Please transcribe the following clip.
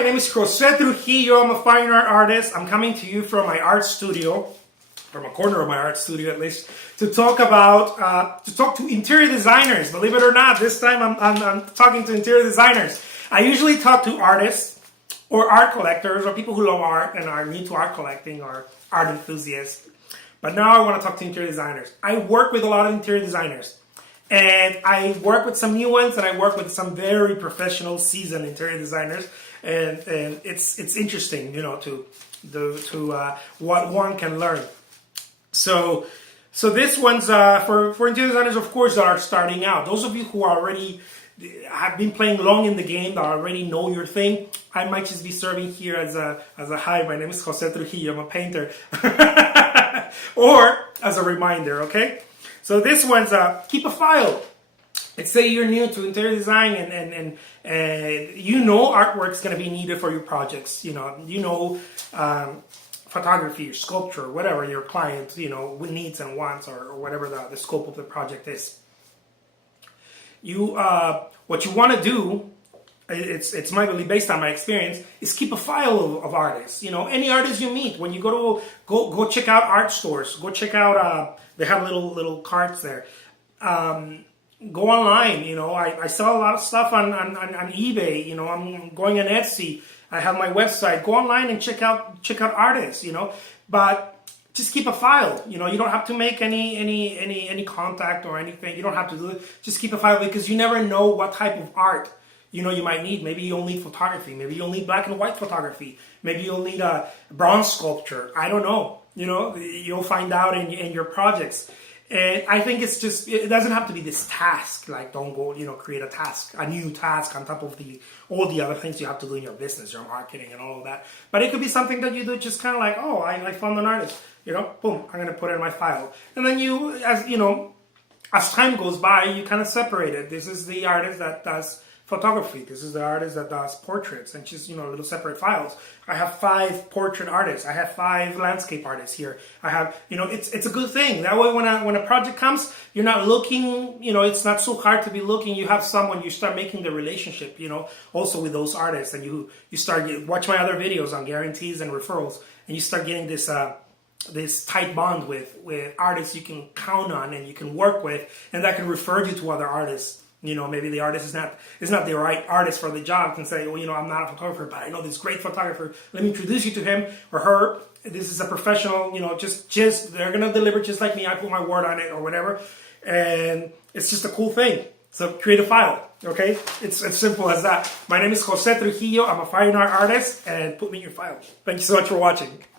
my name is Jose Trujillo. I'm a fine art artist. I'm coming to you from my art studio, from a corner of my art studio at least, to talk to interior designers. Believe it or not, this time I'm talking to interior designers. I usually talk to artists or art collectors or people who love art and are new to art collecting or art enthusiasts. But now I want to talk to interior designers. I work with a lot of interior designers. And I work with some new ones, and I work with some very professional, seasoned interior designers, and it's interesting, you know, to what one can learn. So this one's for interior designers, of course, that are starting out. Those of you who already have been playing long in the game, that already know your thing, I might just be serving here as a hi. My name is Jose Trujillo. I'm a painter, or as a reminder, okay. So this one's keep a file. Let's say you're new to interior design and you know artwork's going to be needed for your projects. You know photography or sculpture, whatever your client needs and wants, or whatever the scope of the project is. What you want to do, it's mainly based on my experience, is keep a file of artists. Any artist you meet, when you go check out art stores, go check out. They have little carts there. Go online. I sell a lot of stuff on eBay. I'm going on Etsy. I have my website. Go online and check out artists. But just keep a file. You don't have to make any contact or anything. You don't have to do it. Just keep a file, because you never know what type of art you might need. Maybe you'll need photography. Maybe you'll need black and white photography. Maybe you'll need a bronze sculpture. I don't know. You'll find out in your projects. And I think it doesn't have to be this task. Like, don't go, create a new task on top of all the other things you have to do in your business, your marketing and all of that. But it could be something that you do just kind of like, oh, I found an artist, boom, I'm going to put it in my file. And then as time goes by, you kind of separate it. This is the artist that does photography. This is the artist that does portraits, and just little separate files. I have 5 portrait artists. I have 5 landscape artists here. I have it's a good thing. That way, when a project comes, you're not looking. It's not so hard to be looking. You have someone. You start making the relationship. Also with those artists, and you start watch my other videos on guarantees and referrals, and you start getting this tight bond with artists you can count on and you can work with, and that can refer you to other artists. Maybe the artist is not the right artist for the job. Can say, well, I'm not a photographer, but I know this great photographer. Let me introduce you to him or her. This is a professional. Just they're gonna deliver just like me. I put my word on it or whatever, and it's just a cool thing. So create a file. Okay, it's as simple as that. My name is Jose Trujillo. I'm a fine art artist, and put me in your file. Thank you so much for watching.